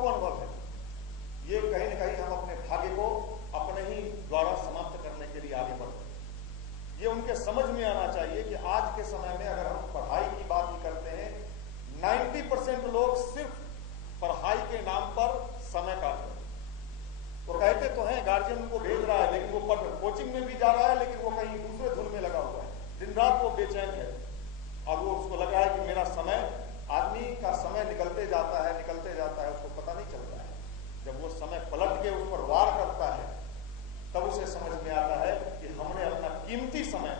सबको अनुभव है। ये कहीं न कहीं हम अपने भाग्य को अपने ही द्वारा समाप्त करने के लिए आगे बढ़ते हैं। ये उनके समझ में आना चाहिए कि आज के समय में अगर हम पढ़ाई की बात भी करते हैं, 90% लोग सिर्फ पढ़ाई के नाम पर समय काट रहे हैं। वो कहते तो हैं गार्जियन उनको भेज रहा है, लेकिन वो कोचिंग में भी जा रहा है, लेकिन वो कहीं दूसरे धुन में लगा हुआ है। दिन रात वो बेचैन है और वो उसको लग रहा है कि मेरा समय, आदमी का समय निकलते जाता है, उसको पता नहीं चलता है। जब वो समय पलट के उस पर वार करता है, तब उसे समझ में आता है कि हमने अपना कीमती समय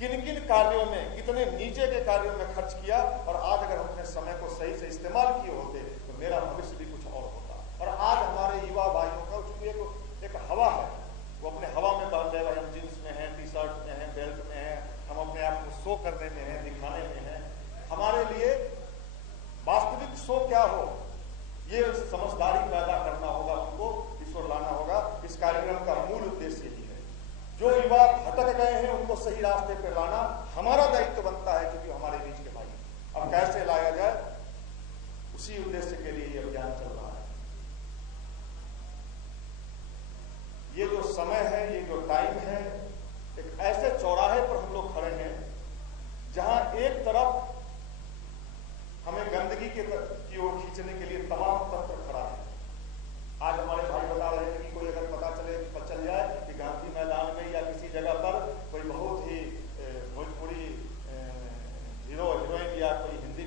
किन किन कार्यों में, कितने नीचे के कार्यों में खर्च किया, और आज अगर हम अपने समय को सही से इस्तेमाल किए होते तो मेरा भविष्य भी कुछ और होता। और आज हमारे युवा भाइयों का चूंकि एक हवा है, वो अपने हवा में बह रहे हैं, हम जींस में हैं, टी शर्ट में हैं, बेल्ट में हैं, हम अपने आप को शो करने में हैं, दिखाने में हैं। हमारे लिए वास्तविक शो क्या हो, ये समझदारी पैदा करना होगा, उनको ईश्वर लाना होगा। इस कार्यक्रम का मूल उद्देश्य यही है। जो युवा भटक गए हैं उनको सही रास्ते पर लाना हमारा दायित्व बनता है, क्योंकि हमारे बीच के भाई। अब कैसे लाया जाए, उसी उद्देश्य के लिए ये अभियान चल रहा है। ये जो समय है, ये जो टाइम है, एक ऐसे चौराहे पर हम लोग खड़े हैं जहां एक तरफ हमें गंदगी की ओर खींचने के लिए तमाम तंत्र खड़ा है। आज हमारे भाई बता रहे थे कि कोई अगर पता चल जाए कि गांधी मैदान में या किसी जगह पर कोई बहुत ही भोजपुरी हीरो हीरोइन या कोई हिंदी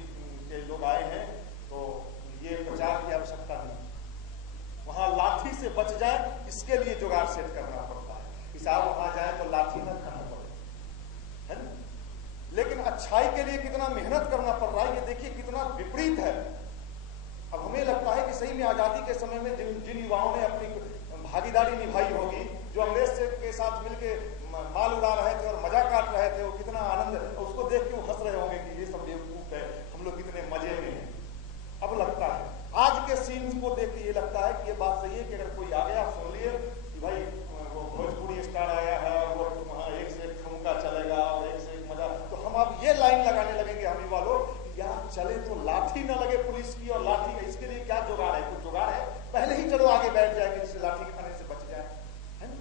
के लोग आए हैं, तो ये प्रचार की आवश्यकता नहीं, वहां लाठी से बच जाए, इसके लिए जुगाड़ सेट करना पड़ता है कि साहब वहां जाए तो लाठी न खाना पड़े, है ना। लेकिन अच्छाई के लिए कितना मेहनत करना पड़ रहा है, ये देखिए कितना विपरीत है। अब हमें लगता है कि सही में आजादी के समय में जिन युवाओं ने अपनी भागीदारी निभाई होगी, जो अंग्रेज के साथ मिलकर माल उड़ा रहे थे और मजा काट रहे थे, वो कितना आनंद, उसको देख के वो हंस रहे होंगे कि ये सब बेवकूफ है, हम लोग कितने मजे में हैं। अब लगता है आज के सीन को देख के ये लगता है कि ये बात सही है कि अगर कोई आ गया, सुन लिए कि भाई वो भोजपुरी स्टार आया है और वो वहां एक से एक ठुमका चलेगा और एक से एक मजा, तो हम अब ये लाइन लगाने लगेंगे हम युवा लोग, यार चले तो लाठी ना लगे पुलिस की, और लाठी का इसके लिए क्या जुगाड़ है, कुछ जुगाड़ है, पहले ही चलो आगे बैठ जाएंगे जिससे लाठी खाने से बच जाए, है ना।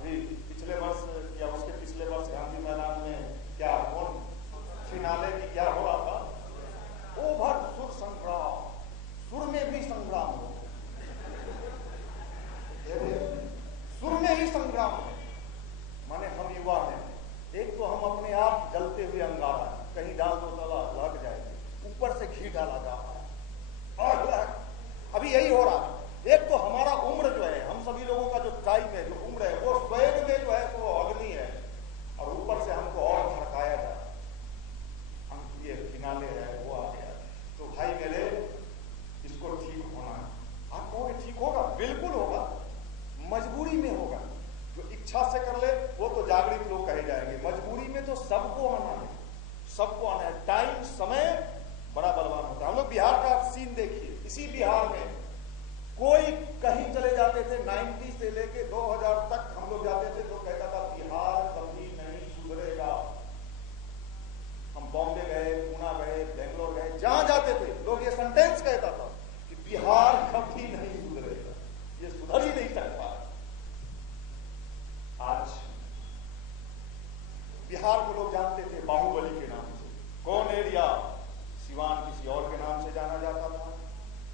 अभी पिछले वर्ष या उसके पिछले वर्ष गांधी मैदान में क्या कौन फिनाले की क्या हो रहा था, ओभर सुर संग्राम, सुर में भी संग्राम हो, सुर में ही संग्राम है। माने हम युवा हैं, एक तो हम अपने आप जलते हुए अंगारा, कहीं डाल दो तला लग जाएगी, ऊपर से घी डाला जा रहा है और अभी यही हो रहा है। एक तो हमारा उम्र जो है, हम सभी लोगों का जो टाइम है, जो उम्र है, वो स्वयं में जो है वो अग्नि है, और ऊपर से हमको और भड़काया जा रहा है, हम ये फिनाले है वो आ गया। तो भाई मेरे, इसको ठीक होना है। आप कहोगे ठीक होगा, बिल्कुल होगा, मजबूरी में होगा। जो इच्छा से कर ले वो तो जागृत लोग कहे जाएंगे, मजबूरी में तो सबको आना है, सबको आना है। टाइम, समय बड़ा बलवान होता है। हम लोग बिहार का सीन देखिए, इसी बिहार में कोई कहीं चले जाते थे, 90 से लेके 2000 तक हम लोग जाते थे, लोग कहता था बिहार कभी नहीं सुधरेगा। हम बॉम्बे गए, पूना गए, बेंगलोर गए, जहां जाते थे लोग ये सेंटेंस कहता था कि बिहार कभी नहीं सुधरेगा, ये सुधर ही नहीं सकता। आज बिहार को लोग जानते थे बाहुबली के नाम से, कौन एरिया, सिवान किसी और के नाम से जाना जाता था,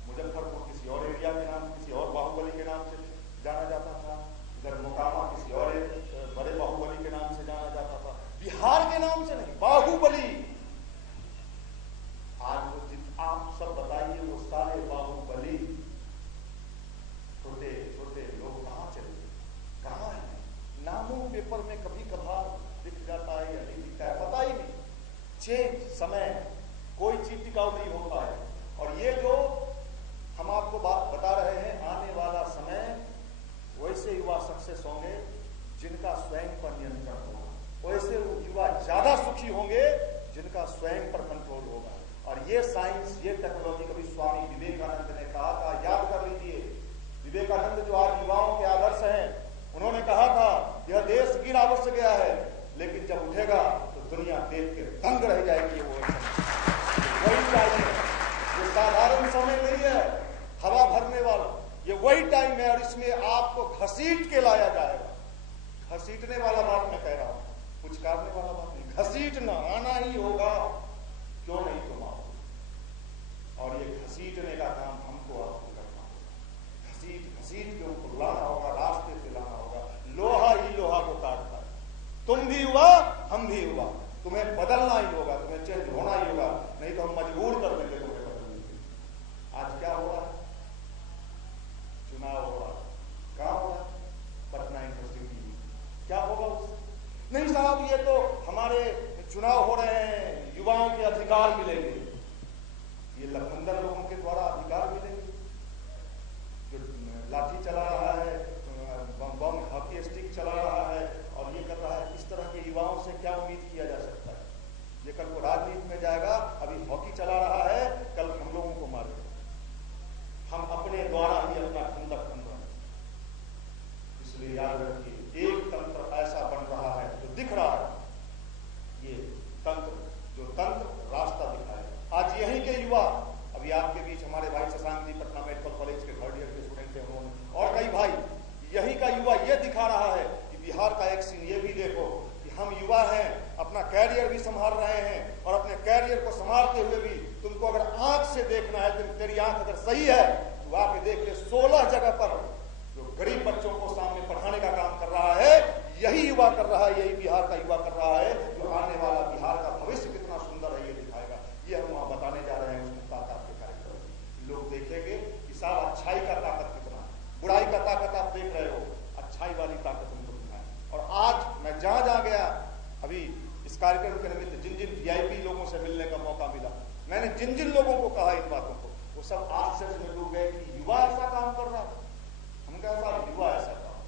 मुजफ्फरपुर किसी और एरिया के नाम, किसी और बाहुबली के नाम से जाना जाता था, इधर मोकामा किसी और बड़े बाहुबली के नाम से जाना जाता था, बिहार के नाम से नहीं, बाहुबली। आज वो आप सब बताइए, वो सारा वही टाइम है और इसमें आपको घसीट के लाया जाएगा। घसीटने वाला बात मैं कह रहा हूं, पुचकारने वाला बात नहीं। घसीटना आना ही होगा, क्यों नहीं तुम आओ। और ये घसीटने का काम हमको आपको करना होगा। घसीट घसीट के उनको लाना होगा, रास्ते से लाना होगा। लोहा ही लोहा को काटता है। तुम भी हुआ, हम भी हुआ। तुम्हें बदलना ही होगा, तुम्हें चेंज होना ही होगा, नहीं तो हम मजबूर कर देंगे तुम्हें बदलने के लिए। आज क्या हो रहा है? चुनाव हो रहा है। क्या हो रहा है? पटना यूनिवर्सिटी में क्या होगा उससे? नहीं साहब, ये तो हमारे चुनाव हो रहे हैं, युवाओं के अधिकार मिलेंगे। ये लखनदर लोगों के द्वारा अधिकार मिलेंगे। जो लाठी चला रहा है, बम हॉकी स्टिक चला रहा है और ये कर रहा है, इस तरह के युवाओं से क्या उम्मीद किया जा सकता है? ये कल को राजनीति में जाएगा, अभी हॉकी चला रहा है, कल हम लोगों को मारेगा। हम अपने द्वारा ही अपना खंडक बन रहे हैं। इसलिए याद रखिए, एक तंत्र ऐसा बन रहा है जो दिख रहा है, ये तंत्र, जो तंत्र रास्ता दिखाएगा। आज यहीं के युवा, अभी आपके बीच हमारे भाई शशांक जी पटना मेडिकल कॉलेज के थर्ड ईयर के स्टूडेंट थे, उन्होंने और कई भाई, यही का युवा ये दिखा रहा है कि बिहार का एक सीन ये भी देखो कि हम युवा हैं, अपना कैरियर भी संभाल रहे हैं और अपने कैरियर को संभालते हुए भी तुमको अगर आंख से देखना है, तुम तेरी आंख अगर सही है तो आके देख ले, 16 जगह पर जो गरीब बच्चों को सामने पढ़ाने का काम कर रहा है, यही युवा कर रहा है, यही बिहार का युवा कर रहा है, जो आने वाला बिहार का भविष्य कितना सुंदर है ये दिखाएगा। ये हम वहां बताने जा रहे हैं उस मुक्ताकार के कार्यक्रम। लोग देखेंगे कि साहब अच्छाई का ताकत कितना है, बुराई का ताकत आप देख रहे हो, अच्छाई वाली ताकत उनको दिखाए। और आज मैं जहां गया, अभी इस कार्यक्रम के निमित्त जिन जिन वीआईपी लोगों से मिलने का मौका मिला, मैंने जिन जिन लोगों को कहा इन बातों को, वो सब आश्चर्य में डूब गए कि युवा ऐसा काम कर रहा है। हम कहा साहब युवा ऐसा काम,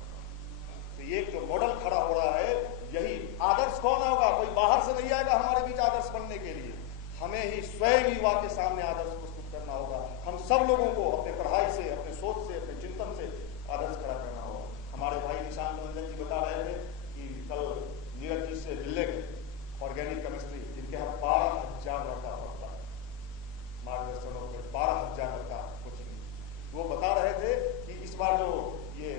तो ये जो मॉडल खड़ा हो रहा है, यही आदर्श कौन होगा? कोई बाहर से नहीं आएगा हमारे बीच आदर्श बनने के लिए, हमें ही स्वयं युवा के सामने आदर्श प्रस्तुत करना होगा। हम सब लोगों को अपने पढ़ाई से, अपने सोच से, अपने चिंतन से आदर्श खड़ा करना होगा। हमारे भाई निशांत रंजन जी बता रहे थे कि कल नीरज जी से मिलने गए, ऑर्गेनिक केमिस्ट्री, जिनके यहाँ 12,000 लड़का पढ़ता है, मार्गदर्शन होकर 12,000 लड़का कोचिंग। वो बता रहे थे कि इस बार जो ये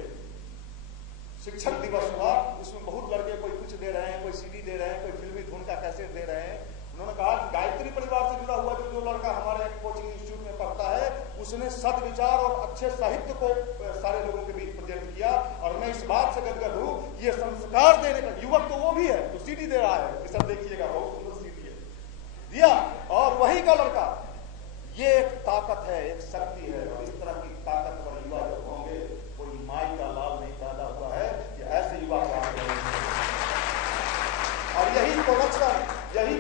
शिक्षक दिवस हुआ, उसमें बहुत लड़के कोई कुछ दे रहे हैं, कोई सीडी दे रहे हैं, कोई फिल्मी धुन का कैसेट दे रहे हैं। उन्होंने कहा कि गायत्री परिवार से जुड़ा हुआ जो लड़का हमारे कोचिंग इंस्टीट्यूट में पढ़ता है, उसने सद्विचार और अच्छे साहित्य को सारे लोगों के बीच प्रेजेंट किया। और मैं इस बात से गदगद हूं, ये संस्कार देने का युवक तो वो भी है जो सीडी दे रहा है, सब देखिएगा, बहुत सुंदर सीडी है दिया, और वही का लड़का। ये एक ताकत है, एक शक्ति है। और इस तरह की ताकतवर युवा जब होंगे, कोई माई का लाल नहीं पैदा हुआ है कि ऐसे युवा को आगे बढ़ेंगे। और यही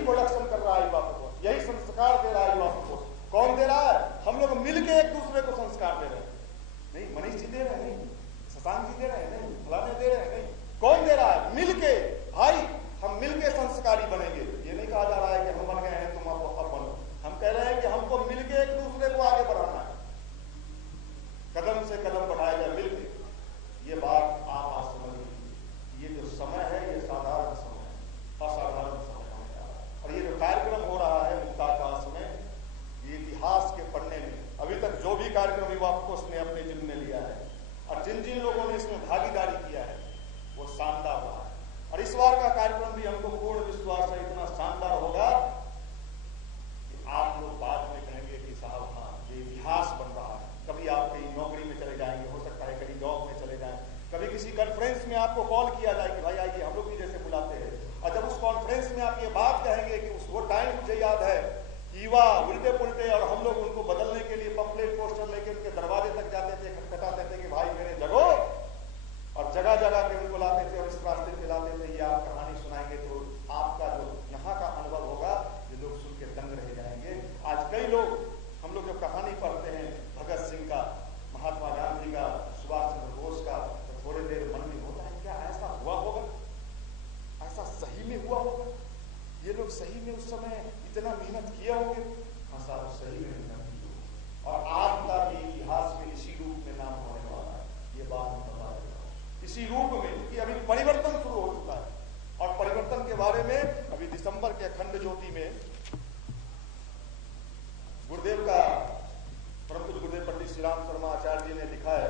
प्रोडक्शन कर रहा है युवा को, यही संस्कार दे रहा है युवा को। कौन दे रहा है? हम लोग मिलके एक दूसरे को संस्कार दे रहे हैं। नहीं मनीष जी दे रहे हैं, नहीं शशांक जी दे रहे हैं, नहीं फलाने दे रहे हैं, नहीं, कौन दे रहा है? मिलके। भाई हम मिलके संस्कारी बनेंगे। ये नहीं कहा जा रहा है कि हम बन गए हैं तुम अब बनो। हम कह रहे हैं कि हमको मिलके एक दूसरे को आगे बढ़ाना है, कदम से कदम बढ़ाया जाए मिलके। ये बात आप आज समझ लीजिए, ये जो समय है ये साधारण समय है, असाधारण समय होने जा रहा है। और ये जो कार्यक्रम हो रहा है मुक्ताकाश में, ये इतिहास के पढ़ने में अभी तक जो भी कार्यक्रम युवा कोष ने अपने जिम्मे लिया है और जिन जिन लोगों ने इसमें भागीदारी किया है, वो शानदार रहा है। और इस बार का कार्यक्रम भी हमको पूर्ण विश्वास है इतना शानदार होगा कि आप लोग बाद में कहेंगे कि साहब हाँ ये इतिहास बन रहा है। कभी आप कहीं नौकरी में चले जाएंगे, हो सकता है कहीं जॉब में चले जाएं, कभी किसी कॉन्फ्रेंस में आपको कॉल किया जाए कि भाई आइए, हम लोग भी जैसे बुलाते हैं। और जब उस कॉन्फ्रेंस में आप ये बात कहेंगे कि उस वो टाइम मुझे याद है, युवा उल्टे पुल्टे और हम लोग उनको बदलने के लिए पंपलेट पोस्टर लेके उनके दरवाजे तक जाते थे, खटखटाते थे कि भाई मेरे जगो, और जगह जगह पे उनको लाते थे और इस रास्ते पे लाते थे। ये आप कहानी सुनाएंगे तो आपका जो यहाँ का अनुभव होगा, ये लोग सुन के दंग रह जाएंगे। आज कई लोग, हम लोग जब कहानी पढ़ते हैं भगत सिंह का, महात्मा गांधी का, सुभाष चंद्र बोस का, तो थोड़ी देर मन में होता है क्या ऐसा हुआ होगा, ऐसा सही में हुआ होगा, ये लोग सही में उस समय इतना मेहनत किए होंगे। हाँ साहब सही में मेहनत की होगी, और आपका भी इतिहास में इसी रूप में नाम होने वाला है। ये बात मैं बता देता हूँ, इसी रूप में, क्योंकि अभी परिवर्तन शुरू हो चुका है। और परिवर्तन के बारे में अभी दिसंबर के अखंड ज्योति में गुरुदेव का, परम पूज्य गुरुदेव पंडित तुलसीराम शर्मा आचार्य जी ने लिखा है,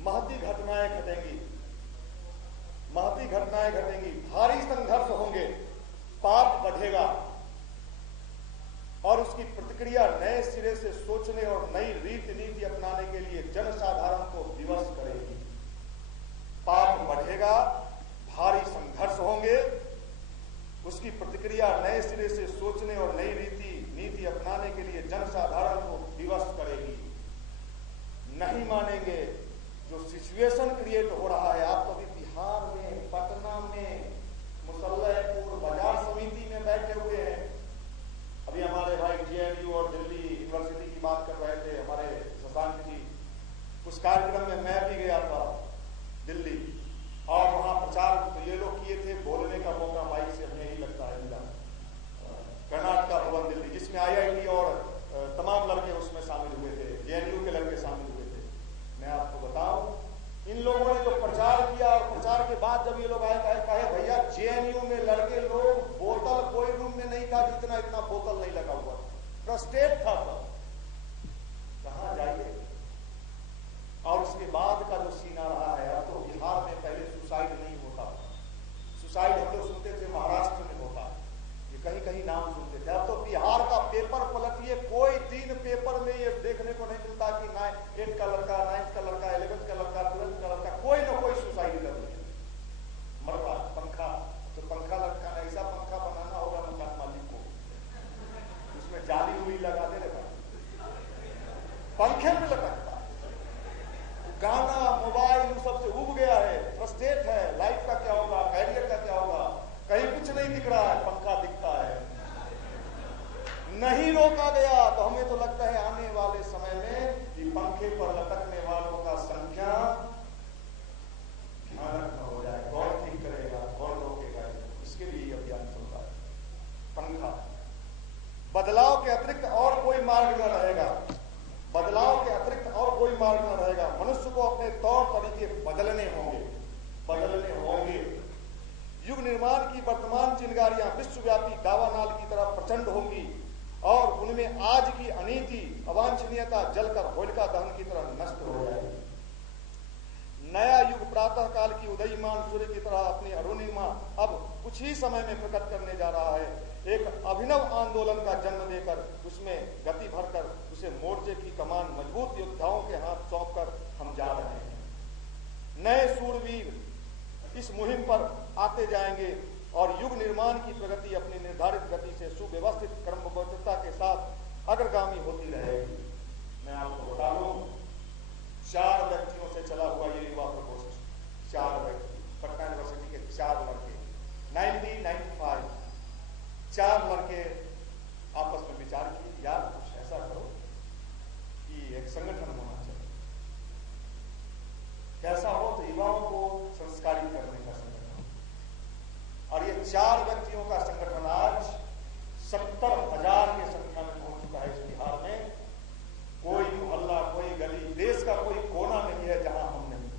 महती घटनाएं घटेंगी, महती घटनाएं घटेंगी, भारी संघर्ष होंगे, पाप बढ़ेगा और उसकी प्रतिक्रिया नए सिरे से सोचने और नई रीति नीति अपनाने के लिए जनसाधारण को विवश करेगी। पाप बढ़ेगा, भारी संघर्ष होंगे, उसकी प्रतिक्रिया नए सिरे से सोचने और नई रीति नीति अपनाने के लिए जनसाधारण को विवश करेगी। नहीं मानेंगे। जो सिचुएशन क्रिएट हो रहा है, आप तो अभी बिहार में, पटना में, मुसल्लहपुर बाजार समिति में बैठे हुए हैं। अभी हमारे भाई जेएनयू और दिल्ली यूनिवर्सिटी की बात कर रहे थे हमारे शशांक जी। उस कार्यक्रम में मैं भी गया था दिल्ली, और वहां प्रचार तो ये लोग किए थे, बोलने का मौका माइक से हमें ही लगता है मिला, कर्नाटका भवन दिल्ली, जिसमें आईआईटी और तमाम लड़के उसमें शामिल हुए थे, जेएनयू के लड़के शामिल हुए थे। मैं आपको बताऊं, इन लोगों ने जो प्रचार किया और प्रचार के बाद जब ये लोग आए कहे भैया जेएनयू में लड़के लोग, बोतल कोई रूम में नहीं था जितना इतना बोतल नहीं लगा हुआ, फ्रस्ट्रेट था सब, कहां जाइए। और उसके बाद का जो सीन आ रहा है, अब तो बिहार में पहले सुसाइड नहीं होता, सुसाइड हम लोग सुनते थे महाराष्ट्र में होता, ये कहीं कहीं नाम सुनते थे। अब तो बिहार का पेपर पलटिए, कोई दिन पेपर में ये देखने को नहीं मिलता कि 8 का लड़का, 9th का लड़का, 11th का लड़का, 12th का लड़का, कोई ना कोई सुसाइड कर लिया, मर रहा। पंखा तो पंखा लड़का, ऐसा पंखा बनाना होगा मकान मालिक को, उसमें जाली उली लगा दे रहा, पंखे में लटकता। गाना, मोबाइल सबसे उब गया है, फ्रस्ट्रेट है, लाइफ का क्या होगा, कैरियर का क्या होगा, कहीं कुछ नहीं दिख रहा है, पंखा दिखता है। नहीं रोका गया तो हमें तो लगता है आने वाले समय में कि पंखे पर लटकने वालों का संख्या भयानक न हो जाए। कौन ठीक करेगा, कौन रोकेगा, इसके लिए अभियान चल रहा है। पंखा, बदलाव के अतिरिक्त और कोई मार्ग न रहेगा, बदलाव के अतिरिक्त और कोई मार्ग न रहेगा। मनुष्य को अपने तौर तरीके बदलने होंगे, बदलने होंगे। युग निर्माण की वर्तमान चिंगारियां विश्वव्यापी दावानाल की तरह प्रचंड होंगी और उनमें आज की अनीति, अवांछनीयता जलकर होलिका दहन की तरह नष्ट हो जाएगी। नया युग प्रातः काल की उदयमान सूर्य की तरह अपनी अरुणिमा अब कुछ ही समय में प्रकट करने जा रहा है। एक अभिनव आंदोलन का जन्म देकर, उसमें गति भरकर, उसे मोर्चे की कमान मजबूत योद्धाओं के हाथ सौंपकर हम जा रहे हैं। नए सूरवीर इस मुहिम पर आते जाएंगे और युग निर्माण की प्रगति अपनी निर्धारित गति से सुव्यवस्थित क्रमबद्धता के साथ अग्रगामी होती रहेगी। मैं आपको बता दूं, 4 व्यक्तियों से चला हुआ ये युवा प्रकोष्ठ, 4 व्यक्ति, पटना यूनिवर्सिटी के 4 लड़के, 1995 4 लड़के आपस में विचार किए, यार कुछ ऐसा करो कि एक संगठन होना चाहिए। कैसा हो तो युवाओं को संस्कारित करने का संगठन, और ये 4 व्यक्तियों का संगठन आज 70,000 की संख्या में पहुंच चुका है इस बिहार में। कोई मोहल्ला, कोई गली, देश का कोई कोना नहीं है जहां हम नहीं।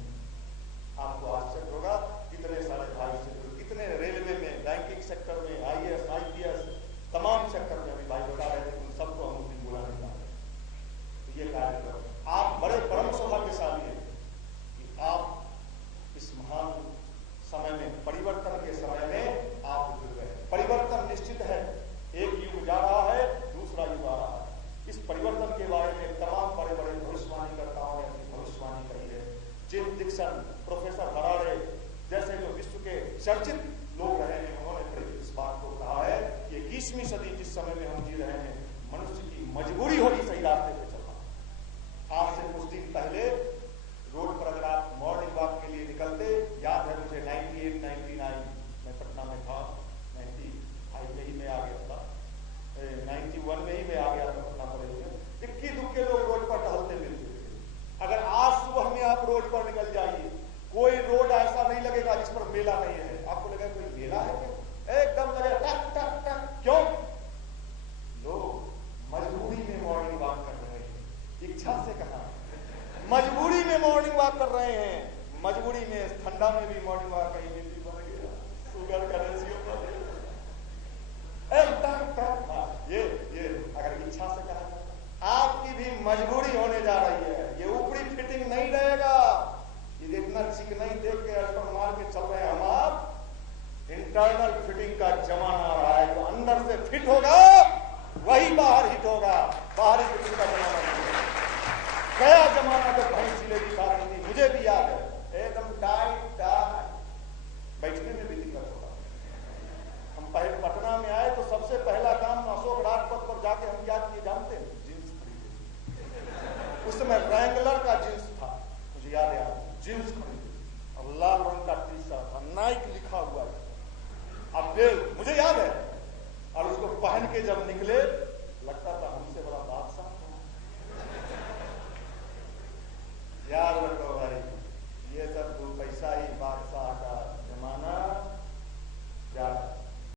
आपको आश्चर्य होगा कितने सारे भाई से, कितने रेलवे में, बैंकिंग सेक्टर में, आईएएस, आईपीएस, तमाम सेक्टर में अभी भाई बता रहे थे, उन सबको हम उस दिन बुला नहीं पाए। तो ये कार्यक्रम आप बड़े परम सौभाग्यशाली हैं कि आप इस महान समय में, परिवर्तन के समय में आप जुड़ गए। परिवर्तन निश्चित है, एक युग जा रहा है, दूसरा युग आ रहा है। इस परिवर्तन के बारे में तमाम बड़े बड़े भविष्यवाणीकर्ताओं ने अपनी भविष्यवाणी कही है। जिम डिक्सन, प्रोफेसर हरारे जैसे जो विश्व के चर्चित लोग रहे हैं, उन्होंने इस बात को कहा है कि 21वीं सदी जिस समय में हम जी रहे हैं, मनुष्य की मजबूरी होगी सही रास्ते पे चलना। आज से कुछ दिन पहले रोड पर अगर आप मॉर्निंग वॉक के लिए निकलते, याद है मुझे 98, 99 मैं पटना में था, 95 में ही मैं आ गया था, 91 में ही मैं आ गया था पटना कॉलेज में। इक्की दुक्के लोग रोड पर टहलते मिलते थे। अगर आज सुबह में आप रोड पर निकल जाइए, कोई रोड ऐसा नहीं लगेगा जिस पर मेला नहीं है। आपको लगेगा कोई मेला है क्या? एकदम लगेगा टक टक टक। क्यों? लोग मजबूरी में मॉर्निंग वॉक कर रहे हैं, इच्छा से कहा, मजबूरी में मॉर्निंग वॉक कर रहे हैं। मजबूरी में ठंडा में भी मॉर्निंग वॉक कहीं बीपी बढ़ गया, शुगर का रेशियो बढ़ गया, ये अगर इच्छा से कहा, आपकी भी मजबूरी होने जा रही है। ये ऊपरी फिटिंग नहीं रहेगा। ये इतना चिकनाई देख के अल्टर मार के चल रहे हैं हम आप। इंटरनल फिटिंग का जमाना आ रहा है। जो अंदर से फिट होगा वही बाहर हिट होगा। बाहरी फिटिंग का जमाना नहीं है। गया जमाना जब भैंस जिलेबी खाती थी, मुझे भी याद है, एकदम टाइट टाइट, बैठने में भी दिक्कत होगा। हम पहले पटना में आए तो सबसे पहला काम अशोक राजपथ पर जाके हम क्या किए जानते हैं? जींस खरीदे। उस समय रैंगलर का जींस था, मुझे याद है, जींस खरीदे और लाल रंग का टी शर्ट था, नाइक लिखा हुआ है। अब मुझे याद है। और उसको पहन के जब निकले